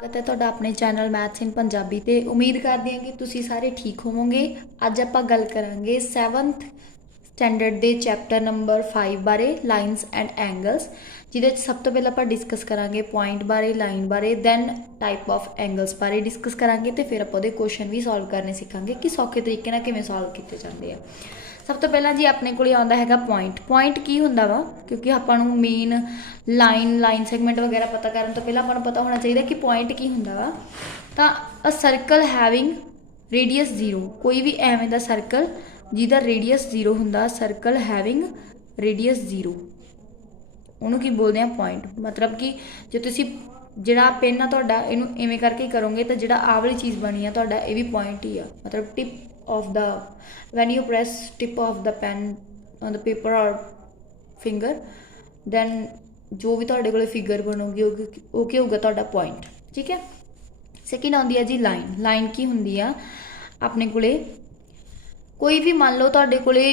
स्वागत है तुहाडा अपने चैनल मैथ्स इन पंजाबी ते उम्मीद करदी हां कि तुसीं सारे ठीक होवोगे। अज आपां गल करांगे 7th स्टैंडर्ड दे चैप्टर नंबर 5 बारे लाइनस एंड एंगल्स, जिहदे सब तो पहले आपां डिस्कस करांगे पॉइंट बारे, लाइन बारे, दैन टाइप ऑफ एंगल्स बारे डिस्कस करांगे ते फिर आपां उहदे क्वेश्चन भी सॉल्व करने सीखांगे कि सौखे तरीके नाल किवें सॉल्व कीते जांदे आ। सब तो पहला जी अपने को आउंदा हैगा पॉइंट। पॉइंट की हुंदा वा, क्योंकि आपां नूं मेन लाइन सैगमेंट वगैरह पता करन तो पहला आपां नूं पता होना चाहिए कि पॉइंट की हुंदा वा। तां अ सर्कल हैविंग रेडियस 0, कोई भी एवें दा सर्कल जिहदा रेडियस 0 हुंदा, सर्कल हैविंग रेडियस 0, उहनूं की बोलदे आ पॉइंट। मतलब कि जे तुसीं जिहड़ा पेन आ तुहाडा इहनूं इवें करके करोगे तो जिहड़ा आ वाली चीज़ बनी आ तुहाडा ये भी पॉइंट ही आ। मतलब tip of the when you press tip of the pen on the paper or finger, then जो भी तुहाडे कोले फिगर बनूगी वो की होगा तुहाडा पॉइंट। ठीक है। सैकेंड आउंदी है जी लाइन। लाइन की हुंदी आ अपने कोले कोई भी मान लो तुहाडे कोले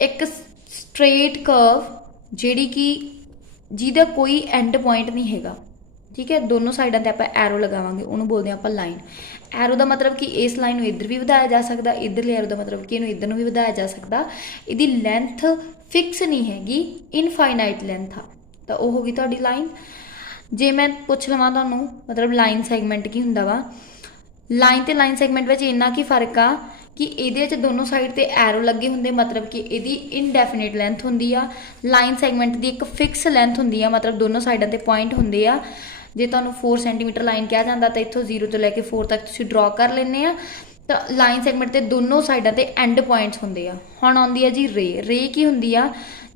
एक स्ट्रेट कर्व जिहड़ी कि जिहदा कोई एंड पॉइंट नहीं हैगा। ठीक है। दोनों साइडों पर आप एरो लगावांगे, उन्होंने बोलते हैं आप लाइन। एरो का मतलब कि इस लाइन में इधर भी वधाया जा सकता, इधरले एरो का मतलब कि इन्हूं इधर भी वधाया जा सकता। इसकी लेंथ फिक्स नहीं हैगी, इनफाइनाइट लेंथ आ, तो वह होगी तुहाडी लाइन। जे मैं पूछ लवां तुहानूं मतलब लाइन सैगमेंट की हुंदा वा, लाइन ते लाइन सैगमेंट में इन्ना की फर्क आ कि ये दोनों साइड ते एरो लगे होंगे, मतलब कि यदी इनडेफिनेट लेंथ होंदी आ। लाइन सैगमेंट की एक फिक्स लेंथ होंदी आ, मतलब दोनों साइडों ते पॉइंट होंदे आ। जे तुहानूं 4 सेंटीमीटर लाइन कहा जाता तो इत्थों 0 तो लैके 4 तक तुसीं ड्रॉ कर लेने आ। तो लाइन सैगमेंट के दोनों साइडों ते एंड पॉइंट्स होंदे आ। हुण आउंदी है जी रे। रे की हुंदी आ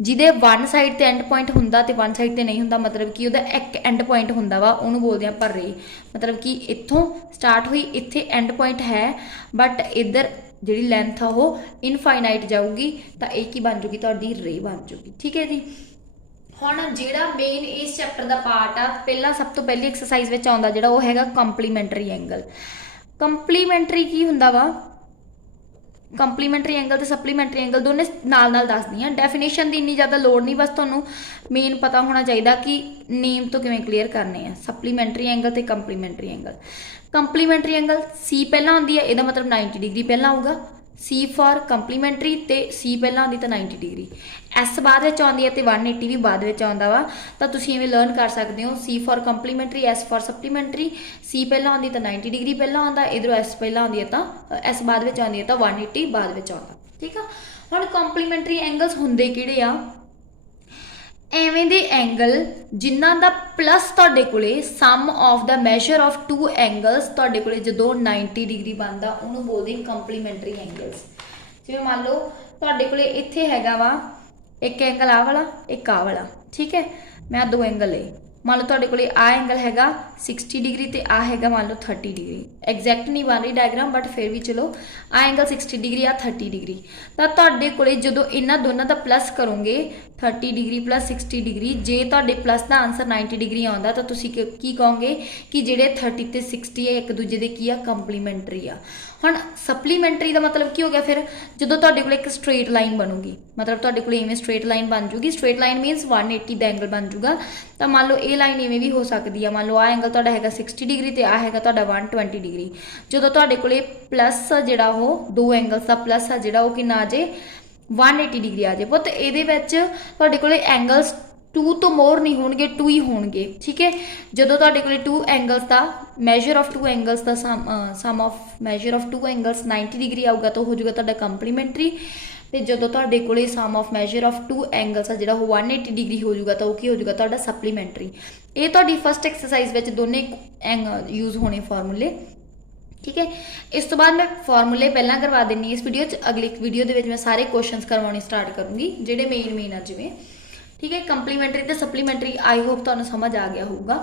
जिहदे वन साइड ते एंड पॉइंट हुंदा ते वन साइड ते नहीं हुंदा, मतलब कि उहदा एक एंड पॉइंट हुंदा वा, उहनूं बोलदे आ रे। मतलब कि इत्थों स्टार्ट हुई इत्थे एंड पॉइंट है, बट इधर जिहड़ी लेंथ आ वो इनफाइनाइट जाऊगी, तो ये की बन जूगी तुहाडी रे बन जूगी। ठीक है जी। हुण जिहड़ा मेन इस चैप्टर का पार्ट आ, पहला सब तो पहली एक्सरसाइज में आउंदा जिहड़ा वो हैगा कंप्लीमेंटरी एंगल। कंप्लीमेंटरी की हुंदा वा, कंप्लीमेंटरी एंगल तो सप्लीमेंटरी एंगल दोनों नाल नाल दस दी। डेफिनेशन की इन्नी ज़्यादा लोड़ नहीं, बस तुहानूं मेन पता होना चाहिए कि नेम तो किवें क्लीयर करने हैं। सप्लीमेंटरी एंगल तो कंप्लीमेंटरी एंगल। कंप्लीमेंटरी एंगल सी पहला आती है, यदा मतलब 90 डिग्री पहला आऊगा। सी फॉर कंप्लीमेंटरी तो सी पहला आती तो 90 डिग्री। एस बाद आती है तो 180 भी बाद आता वा। तो तुसीं इवें लर्न कर सकते हो, C for complementary, S for supplementary. C पहला आती तो 90 डिग्री पहला आता, इधरों एस पहला आती है तो एस बाद आती है तो 180 बाद आता। ठीक है। हुण कंप्लीमेंटरी एंगल्स हुंदे किहड़े आ? एवें दे एंगल जिन्हां दा प्लस तुहाडे कोले sum of the measure of two angles तुहाडे कोले जदों 90 डिग्री बनदा, उहनूं बोलदे कंप्लीमेंटरी एंगल्स। जिवें मान लो तुहाडे कोले इत्थे हैगा वा एक एंगल आ वाला, एक आ वाला। ठीक है। मैं आ दो एंगल ले, मान लो तुहाडे कोले आ एंगल हैगा 60 डिग्री ते आ हैगा मान लो 30 डिग्री। एग्जैक्ट नहीं बन रही डायग्राम, बट फिर भी चलो आ एंगल 60 डिग्री, आ 30 डिग्री। तो तुहाडे कोले जदों इन्हां दोनों का प्लस करोगे 30 डिग्री प्लस 60 डिग्री, जे तुहाडे प्लस का आंसर 90 डिग्री आउंदा तो तुसीं की कहोगे कि जिहड़े 30 ते 60 है एक दूजे दे की आ कंप्लीमेंटरी आ। हुण सप्लीमेंटरी का मतलब की हो गया? फिर जो तुहाडे कोल एक स्ट्रेट लाइन बनूगी, मतलब तुहाडे कोल इवें स्ट्रेट लाइन बन जूगी। स्ट्रेट लाइन मीनस 180 का एंगल बन जूगा। तो मान लो ये लाइन इवें भी हो सकती है, मान लो आ एंगल तुहाडा हैगा 60 डिग्री तो आ हैगा तुहाडा 120 डिग्री। जो तुहाडे कोल प्लस जिहड़ा वो दो एंगल्स का प्लस आ जिहड़ा वो कितना आ जाए 180 डिग्री आ जाए। पुत इहदे विच तुहाडे कोल एंगल्स 2 तो मोर नहीं होणगे, 2 ही होणगे। ठीक है। जो तुहाडे कोल 2 एंगल्स का मैजर ऑफ 2 एंगल्स का sum of measure of 2 angles 90 degree आऊगा तो हो जाएगा तुहाडा कंप्लीमेंटरी। तो जो तुहाडे कोल sum of measure of 2 angles आ जिहड़ा 180 डिग्री हो जाएगा तो की हो जाएगा तुहाडा सप्लीमेंटरी। ये तुहाडी फस्ट एक्सरसाइज विच दोने यूज होने फॉर्मूले। ठीक है। इस तो बाद मैं फॉर्मूले पहला करवा देनी इस वीडियो अगली वीडियो के मैं सारे क्वेश्चंस करवाने स्टार्ट करूँगी जिहड़े मेन आ जिवें। ठीक है। कंप्लीमेंटरी तो सप्लीमेंटरी आई होप तुहानूं समझ आ गया होगा।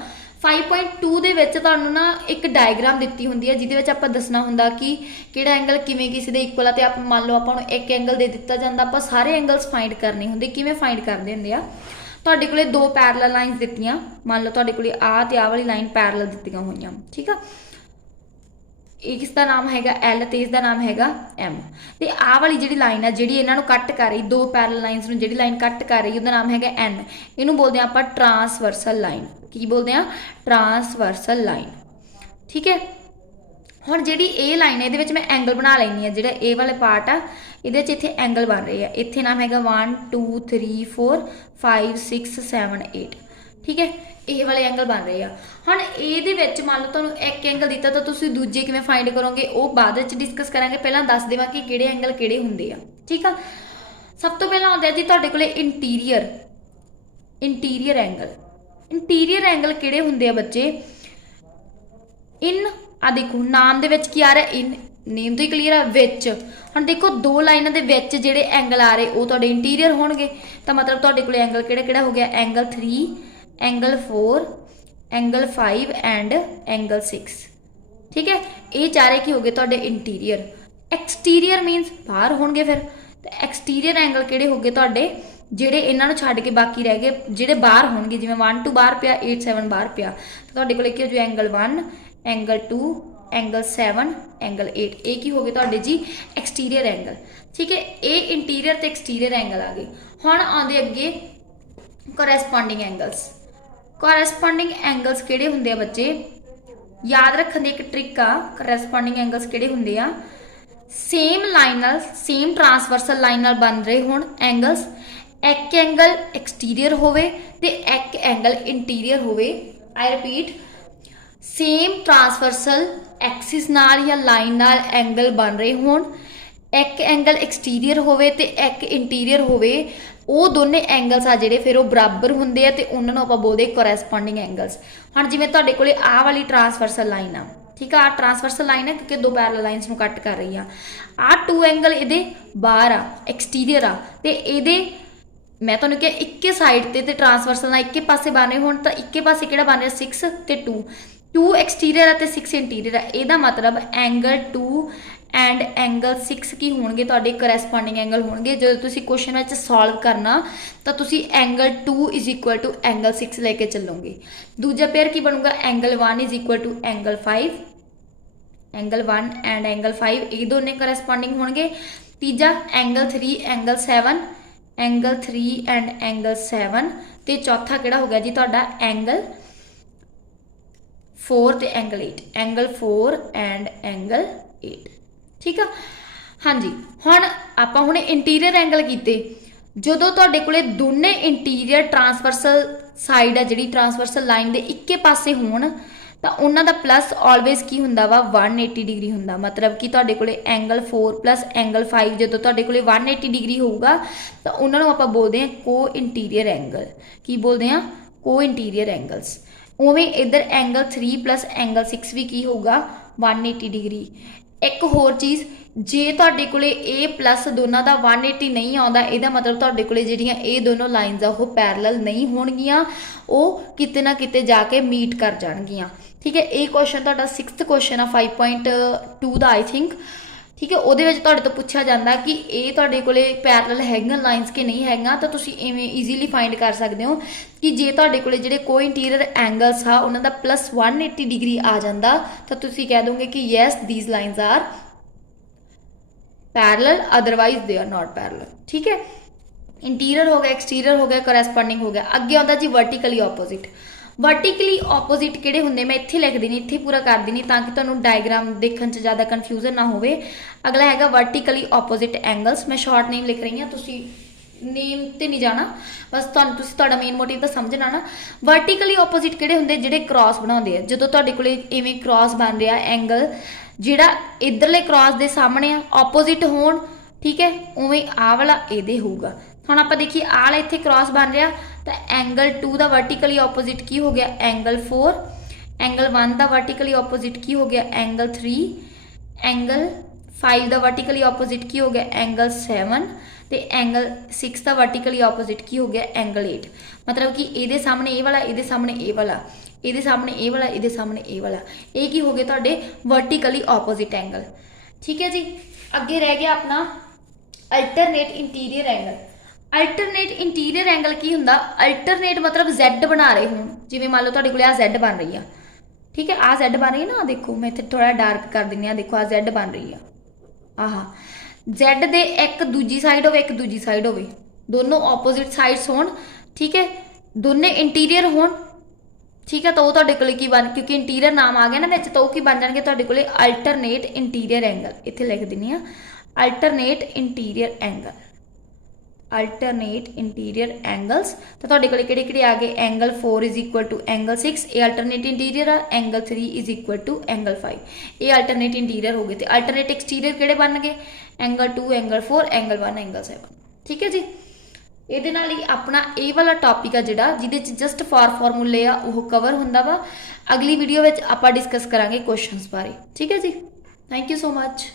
5.2 दे विच तुहानूं ना एक डायग्राम दित्ती हुंदी है जिहदे विच आपां दसना हुंदा कि किहड़ा एंगल किवें किसी दे इक्वल आ। ते आप मान लो आपां नूं एक एंगल दे दित्ता जांदा, आपां सारे एंगल्स फाइंड करने हुंदे। किवें फाइंड करदे हुंदे आ? तुहाडे कोले दो पैरलल लाइनस दित्तियां, मान लो तुहाडे कोले आ ते आ वाली लाइन पैरलल दित्तियां होईयां। ठीक आ। इसका नाम हैगा एल तो इसका नाम हैगा एम। तो आ वाली जी लाइन है जी इन्हों कट कर रही, दो पैरल लाइन्स जी लाइन कट कर रही, उसका नाम हैगा एन। इनू बोलते हैं आप ट्रांसवर्सल लाइन। की बोलते हैं? Transversal line. ठीक है। ਹੁਣ ਜਿਹੜੀ ਇਹ ਲਾਈਨ ਹੈ ਇਹਦੇ ਵਿੱਚ ਮੈਂ ਐਂਗਲ ਬਣਾ ਲੈਣੀ ਆ, ਜਿਹੜਾ ਇਹ ਵਾਲੇ ਪਾਰਟ ਆ ਇਹਦੇ ਵਿੱਚ ਇੱਥੇ ਐਂਗਲ ਬਣ ਰਹੇ ਆ। ਇੱਥੇ ਨਾਮ ਹੈਗਾ 1 2 3 4 5 6 7 8, ਠੀਕ ਹੈ। ਇਹ ਵਾਲੇ ਐਂਗਲ ਬਣ ਰਹੇ ਆ। ਹੁਣ ਇਹਦੇ ਵਿੱਚ ਮੰਨ ਲਓ ਤੁਹਾਨੂੰ ਇੱਕ ਐਂਗਲ ਦਿੱਤਾ ਤਾਂ ਤੁਸੀਂ ਦੂਜੇ ਕਿਵੇਂ ਫਾਈਂਡ ਕਰੋਗੇ ਉਹ ਬਾਅਦ ਵਿੱਚ ਡਿਸਕਸ ਕਰਾਂਗੇ। ਪਹਿਲਾਂ ਦੱਸ ਦੇਵਾਂ ਕਿ ਕਿਹੜੇ ਐਂਗਲ ਕਿਹੜੇ ਹੁੰਦੇ ਆ, ਠੀਕ ਆ। ਸਭ ਤੋਂ ਪਹਿਲਾਂ ਆਉਂਦਾ ਜੀ ਤੁਹਾਡੇ ਕੋਲੇ ਇੰਟੀਰੀਅਰ ਐਂਗਲ। ਇੰਟੀਰੀਅਰ ਐਂਗਲ ਕਿਹੜੇ ਹੁੰਦੇ ਆ ਬੱਚੇ? ਇਨ ਆ ਦੇਖੋ ਨਾਮ ਦੇ ਵਿੱਚ ਕੀ ਆ ਰਿਹਾ, ਇਨ ਨੇਮ ਤੋਂ ਹੀ ਕਲੀਅਰ ਆ। ਵਿੱਚ ਹੁਣ ਦੇਖੋ ਦੋ ਲਾਈਨਾਂ ਦੇ ਵਿੱਚ ਜਿਹੜੇ ਐਂਗਲ ਆ ਰਹੇ ਉਹ ਤੁਹਾਡੇ ਇੰਟੀਰੀਅਰ ਹੋਣਗੇ, ਤਾਂ ਮਤਲਬ ਤੁਹਾਡੇ ਕੋਲ ਐਂਗਲ ਕਿਹੜਾ ਕਿਹੜਾ ਹੋ ਗਿਆ? Angle 3, angle 4, angle 5 and angle 6, ਠੀਕ ਹੈ। ਇਹ ਚਾਰੇ ਕੀ ਹੋ ਗਏ ਤੁਹਾਡੇ ਇੰਟੀਰੀਅਰ। ਐਕਸਟੀਰੀਅਰ ਮੀਨਸ ਬਾਹਰ ਹੋਣਗੇ ਫਿਰ, ਤੇ ਐਕਸਟੀਰੀਅਰ ਐਂਗਲ ਕਿਹੜੇ ਹੋ ਗਏ ਤੁਹਾਡੇ? ਜਿਹੜੇ ਇਹਨਾਂ ਨੂੰ ਛੱਡ ਕੇ ਬਾਕੀ ਰਹਿ ਗਏ ਜਿਹੜੇ ਬਾਹਰ ਹੋਣਗੇ, ਜਿਵੇਂ 1 2 ਬਾਹਰ ਪਿਆ, 8 7 ਬਾਹਰ ਪਿਆ, ਤਾਂ ਤੁਹਾਡੇ ਕੋਲ ਕੀ ਹੋ ਜਾਊ? Angle 1, angle 2, angle 7, angle 8। ਇਹ ਕੀ ਹੋ ਗਏ ਤੁਹਾਡੇ ਜੀ? ਐਕਸਟੀਰੀਅਰ ਐਂਗਲ, ਠੀਕ ਹੈ। ਇਹ ਇੰਟੀਰੀਅਰ ਤੇ ਐਕਸਟੀਰੀਅਰ ਐਂਗਲ ਆ ਗਏ। ਹੁਣ ਆਉਂਦੇ ਅੱਗੇ ਕੋਰੈਸਪੋਂਡਿੰਗ ਐਂਗਲਸ। ਕੋਰੈਸਪੋਂਡਿੰਗ ਐਂਗਲਸ ਕਿਹੜੇ ਹੁੰਦੇ ਆ ਬੱਚੇ? ਯਾਦ ਰੱਖਣ ਦੀ ਇੱਕ ਟ੍ਰਿਕ ਆ, ਕੋਰੈਸਪੋਂਡਿੰਗ ਐਂਗਲਸ ਕਿਹੜੇ ਹੁੰਦੇ ਆ? ਸੇਮ ਲਾਈਨ ਨਾਲ, ਸੇਮ ਟਰਾਂਸਵਰਸਲ ਲਾਈਨ ਨਾਲ ਬਣ ਰਹੇ ਹੋਣ ਐਂਗਲਸ, ਇੱਕ ਐਂਗਲ ਐਕਸਟੀਰੀਅਰ ਹੋਵੇ ਤੇ ਇੱਕ ਐਂਗਲ ਇੰਟੀਰੀਅਰ ਹੋਵੇ। ਆਈ ਰਿਪੀਟ, ਸੇਮ ਟਰਾਂਸਵਰਸਲ ਐਕਸਿਸ ਨਾਲ ਜਾਂ ਲਾਈਨ ਨਾਲ ਐਂਗਲ ਬਣ ਰਹੇ ਹੋਣ, ਇੱਕ ਐਂਗਲ ਐਕਸਟੀਰੀਅਰ ਹੋਵੇ ਤੇ ਇੱਕ ਇੰਟੀਰੀਅਰ ਹੋਵੇ, ਉਹ ਦੋਨੇ ਐਂਗਲਸ ਆ ਜਿਹੜੇ ਫਿਰ ਉਹ ਬਰਾਬਰ ਹੁੰਦੇ ਆ ਤੇ ਉਹਨਾਂ ਨੂੰ ਆਪਾਂ ਬੋਲਦੇ ਕੋਰੈਸਪੋਂਡਿੰਗ ਐਂਗਲਸ। ਹੁਣ ਜਿਵੇਂ ਤੁਹਾਡੇ ਕੋਲੇ ਆਹ ਵਾਲੀ ਟਰਾਂਸਵਰਸਲ ਲਾਈਨ ਆ, ਠੀਕ ਆ, ਟਰਾਂਸਵਰਸਲ ਲਾਈਨ ਹੈ ਕਿਉਂਕਿ ਦੋ ਪੈਰਲਲ ਲਾਈਨਸ ਨੂੰ ਕੱਟ ਕਰ ਰਹੀ ਆ। ਆਹ 2 ਐਂਗਲ ਇਹਦੇ ਬਾਹਰ ਆ, ਐਕਸਟੀਰੀਅਰ ਆ, ਤੇ ਇਹਦੇ ਮੈਂ ਤੁਹਾਨੂੰ ਕਿਹਾ ਇੱਕੇ ਸਾਈਡ ਤੇ ਟਰਾਂਸਵਰਸਲ ਨਾਲ ਇੱਕੇ ਪਾਸੇ ਬਣ ਰਹੇ ਹੋਣ, ਤਾਂ ਇੱਕੇ ਪਾਸੇ ਕਿਹੜਾ ਬਣ ਰਿਹਾ? 6 ਤੇ 2 ਐਕਸਟੀਰੀਅਰ ਆ ਤੇ 6 ਇੰਟੀਰੀਅਰ ਆ। ਇਹਦਾ ਮਤਲਬ ਐਂਗਲ 2 ਐਂਡ ਐਂਗਲ 6 ਕੀ ਹੋਣਗੇ ਤੁਹਾਡੇ? ਕੋਰੈਸਪੋਂਡਿੰਗ ਐਂਗਲ ਹੋਣਗੇ। ਜਦੋਂ ਤੁਸੀਂ ਕੁਐਸਚਨ ਵਿੱਚ ਸੋਲਵ ਕਰਨਾ ਤਾਂ ਤੁਸੀਂ ਐਂਗਲ 2 = ਐਂਗਲ 6 ਲੈ ਕੇ ਚੱਲੋਗੇ। ਦੂਜਾ ਪੇਅਰ ਕੀ ਬਣੂਗਾ? Angle 1 = angle 5, angle 1 and angle 5 ਇਹ ਦੋਨੇ ਕੋਰੈਸਪੋਂਡਿੰਗ ਹੋਣਗੇ। ਤੀਜਾ angle 3 angle 7, angle 3 and angle 7, ਤੇ ਚੌਥਾ ਕਿਹੜਾ ਹੋ ਗਿਆ ਜੀ ਤੁਹਾਡਾ? ਐਂਗਲ 4 ਤੇ ਐਂਗਲ 8, ਐਂਗਲ 4 ਐਂਡ ਐਂਗਲ 8, ਠੀਕ ਆ। ਹਾਂਜੀ, ਹੁਣ ਆਪਾਂ ਹੁਣ ਇੰਟੀਰੀਅਰ ਐਂਗਲ ਕੀਤੇ। ਜਦੋਂ ਤੁਹਾਡੇ ਕੋਲੇ ਦੋਨੇ ਇੰਟੀਰੀਅਰ ਟਰਾਂਸਵਰਸਲ ਸਾਈਡ ਆ ਜਿਹੜੀ ਟਰਾਂਸਵਰਸਲ ਲਾਈਨ ਦੇ ਇੱਕੇ ਪਾਸੇ ਹੋਣ ਤਾਂ ਉਹਨਾਂ ਦਾ ਪਲੱਸ ਆਲਵੇਜ਼ ਕੀ ਹੁੰਦਾ ਵਾ? 180 ਡਿਗਰੀ ਹੁੰਦਾ। ਮਤਲਬ ਕਿ ਤੁਹਾਡੇ ਕੋਲੇ ਐਂਗਲ 4 ਪਲੱਸ ਐਂਗਲ 5 ਜਦੋਂ ਤੁਹਾਡੇ ਕੋਲੇ 180 ਡਿਗਰੀ ਹੋਊਗਾ ਤਾਂ ਉਹਨਾਂ ਨੂੰ ਆਪਾਂ ਬੋਲਦੇ ਹਾਂ ਕੋ ਇੰਟੀਰੀਅਰ ਐਂਗਲ। ਕੀ ਬੋਲਦੇ ਹਾਂ? ਕੋ ਇੰਟੀਰੀਅਰ ਐਂਗਲਸ। ਉਵੇਂ ਇੱਧਰ ਐਂਗਲ 3 ਪਲੱਸ ਐਂਗਲ 6 ਵੀ ਕੀ ਹੋਊਗਾ? 180 ਡਿਗਰੀ। ਇੱਕ ਹੋਰ ਚੀਜ਼, ਜੇ ਤੁਹਾਡੇ ਕੋਲੇ ਇਹ ਪਲੱਸ ਦੋਨਾਂ ਦਾ 180 ਨਹੀਂ ਆਉਂਦਾ, ਇਹਦਾ ਮਤਲਬ ਤੁਹਾਡੇ ਕੋਲੇ ਜਿਹੜੀਆਂ ਇਹ ਦੋਨੋਂ ਲਾਈਨਸ ਆ ਉਹ ਪੈਰਲਲ ਨਹੀਂ ਹੋਣਗੀਆਂ, ਉਹ ਕਿਤੇ ਨਾ ਕਿਤੇ ਜਾ ਕੇ ਮੀਟ ਕਰ ਜਾਣਗੀਆਂ, ਠੀਕ ਹੈ। ਇਹ ਕੁਐਸਚਨ ਤੁਹਾਡਾ 6th ਕੁਐਸਚਨ ਆ 5.2 ਦਾ ਆਈ ਥਿੰਕ, ਠੀਕ ਹੈ। ਉਹਦੇ ਵਿੱਚ ਤੁਹਾਡੇ ਤੋਂ ਪੁੱਛਿਆ ਜਾਂਦਾ ਕਿ ਇਹ ਤੁਹਾਡੇ ਕੋਲੇ ਪੈਰਲਲ ਹੈਗੀਆਂ ਲਾਈਨਸ ਕਿ ਨਹੀਂ ਹੈਗੀਆਂ, ਤਾਂ ਤੁਸੀਂ ਇਵੇਂ ਈਜ਼ੀਲੀ ਫਾਈਂਡ ਕਰ ਸਕਦੇ ਹੋ ਕਿ ਜੇ ਤੁਹਾਡੇ ਕੋਲੇ ਜਿਹੜੇ ਕੋ ਇੰਟੀਰੀਅਰ ਐਂਗਲਸ ਆ ਉਹਨਾਂ ਦਾ ਪਲੱਸ 180 ਡਿਗਰੀ ਆ ਜਾਂਦਾ ਤਾਂ ਤੁਸੀਂ ਕਹਿ ਦੋਗੇ ਕਿ yes these lines are parallel, otherwise they are not parallel, ਠੀਕ ਹੈ। ਇੰਟੀਰੀਅਰ ਹੋ ਗਿਆ, ਐਕਸਟੀਰੀਅਰ ਹੋ ਗਿਆ, ਕੋਰੈਸਪੋਂਡਿੰਗ ਹੋ ਗਿਆ। ਅੱਗੇ ਆਉਂਦਾ ਜੀ ਵਰਟੀਕਲੀ ਆਪੋਜ਼ਿਟ। ਵਰਟੀਕਲੀ ਆਪੋਜ਼ਿਟ ਕਿਹੜੇ ਹੁੰਦੇ? ਮੈਂ ਇੱਥੇ ਲਿਖ ਦੇਣੀ, ਇੱਥੇ ਪੂਰਾ ਕਰ ਦੇਣੀ ਤਾਂ ਕਿ ਤੁਹਾਨੂੰ ਡਾਇਗਰਾਮ ਦੇਖਣ 'ਚ ਜ਼ਿਆਦਾ ਕਨਫਿਊਜ਼ਨ ਨਾ ਹੋਵੇ। ਅਗਲਾ ਹੈਗਾ ਵਰਟੀਕਲੀ ਆਪੋਜ਼ਿਟ ਐਂਗਲਸ। ਮੈਂ ਸ਼ਾਰਟ ਨੇਮ ਲਿਖ ਰਹੀ ਹਾਂ, ਤੁਸੀਂ ਨੇਮ ਤੇ ਨਹੀਂ ਜਾਣਾ, ਬਸ ਤੁਸੀਂ ਤੁਹਾਡਾ ਮੇਨ ਮੋਟਿਵ ਤਾਂ ਸਮਝਣਾ ਨਾ। ਵਰਟੀਕਲੀ ਆਪੋਜ਼ਿਟ ਕਿਹੜੇ ਹੁੰਦੇ? ਜਿਹੜੇ ਕ੍ਰਾਸ ਬਣਾਉਂਦੇ ਆ। ਜਦੋਂ ਤੁਹਾਡੇ ਕੋਲੇ ਇਵੇਂ ਕ੍ਰਾਸ ਬਣ ਰਿਹਾ ਐਂਗਲ, ਜਿਹੜਾ ਇਧਰਲੇ ਕ੍ਰਾਸ ਦੇ ਸਾਹਮਣੇ ਆ ਆਪੋਜ਼ਿਟ ਹੋਣ, ਠੀਕ ਹੈ, ਉਵੇਂ ਆਹ ਵਾਲਾ ਇਹਦੇ ਹੋਊਗਾ। ਹੁਣ ਆਪਾਂ ਦੇਖੀਏ ਆਹ ਵਾਲਾ ਇੱਥੇ ਕ੍ਰਾਸ ਬਣ ਰਿਹਾ ਤਾਂ ਐਂਗਲ 2 ਦਾ ਵਰਟੀਕਲੀ ਆਪੋਜ਼ਿਟ ਕੀ ਹੋ ਗਿਆ? ਐਂਗਲ 4। ਐਂਗਲ 1 ਦਾ ਵਰਟੀਕਲੀ ਆਪੋਜ਼ਿਟ ਕੀ ਹੋ ਗਿਆ? ਐਂਗਲ 3। ਐਂਗਲ 5 ਦਾ ਵਰਟੀਕਲੀ ਆਪੋਜ਼ਿਟ ਕੀ ਹੋ ਗਿਆ? ਐਂਗਲ 7। ਤੇ ਐਂਗਲ 6 ਦਾ ਵਰਟੀਕਲੀ ਆਪੋਜ਼ਿਟ ਕੀ ਹੋ ਗਿਆ? ਐਂਗਲ 8। ਮਤਲਬ ਕਿ ਇਹਦੇ ਸਾਹਮਣੇ ਇਹ ਵਾਲਾ, ਇਹਦੇ ਸਾਹਮਣੇ ਇਹ ਵਾਲਾ, ਇਹਦੇ ਸਾਹਮਣੇ ਇਹ ਵਾਲਾ, ਇਹਦੇ ਸਾਹਮਣੇ ਇਹ ਵਾਲਾ, ਇਹ ਕੀ ਹੋ ਗਏ ਤੁਹਾਡੇ ਵਰਟੀਕਲੀ ਆਪੋਜ਼ਿਟ ਐਂਗਲ, ਠੀਕ ਹੈ ਜੀ। ਅੱਗੇ ਰਹਿ ਗਿਆ ਆਪਣਾ alternate interior angle. Alternate interior angle ਕੀ ਹੁੰਦਾ? ਅਲਟਰਨੇਟ ਮਤਲਬ Z ਬਣਾ ਰਹੇ ਹੋਣ। ਜਿਵੇਂ ਮੰਨ ਲਓ ਤੁਹਾਡੇ ਕੋਲ ਆ Z ਬਣ ਰਹੀ ਆ, ਠੀਕ ਹੈ, ਆ Z ਬਣ ਰਹੀ ਹੈ ਨਾ, ਦੇਖੋ ਮੈਂ ਇੱਥੇ ਥੋੜਾ ਡਾਰਕ ਕਰ ਦਿੰਦੀ ਆ, ਦੇਖੋ ਆ Z ਬਣ ਰਹੀ ਆ। ਆਹ Z ਦੇ ਇੱਕ ਦੂਜੀ ਸਾਈਡ ਹੋਵੇ, ਇੱਕ ਦੂਜੀ ਸਾਈਡ ਹੋਵੇ, ਦੋਨੋਂ ਆਪੋਜ਼ਿਟ ਸਾਈਡਸ ਹੋਣ, ਠੀਕ ਹੈ, ਦੋਨੇ ਇੰਟੀਰੀਅਰ ਹੋਣ, ठीक है। तो वो तुहाडे कोले की बन, क्योंकि इंटीरियर नाम आ गया ना विच, तो वो की बन जाएंगे तुहाडे कोले अल्टरनेट इंटीरियर एंगल। इत्थे लिख दिंदी आ alternate interior angle, alternate interior angles. तो तुहाडे कोले किहड़े-किहड़े आ गए, angle 4 is equal to angle 6, ये अल्टरनेट इंटीरियर आ, angle 3 is equal to angle 5, ये अल्टरनेट इंटीरियर हो गए। तो अल्टरनेट एक्सटीरियर किहड़े बन गए, एंगल 2 एंगल 4 एंगल 1 एंगल 7। ठीक है जी। ਇਹਦੇ ਨਾਲ ਹੀ ਆਪਣਾ ਇਹ ਵਾਲਾ ਟੌਪਿਕ ਆ ਜਿਹੜਾ ਜਿਹਦੇ ਚ ਜਸਟ ਫਾਰਮੂਲੇ ਆ ਉਹ ਕਵਰ ਹੁੰਦਾ ਵਾ। ਅਗਲੀ ਵੀਡੀਓ ਵਿੱਚ ਆਪਾਂ ਡਿਸਕਸ ਕਰਾਂਗੇ ਕੁਐਸਚਨਸ ਬਾਰੇ। ਠੀਕ ਹੈ ਜੀ। Thank you so much.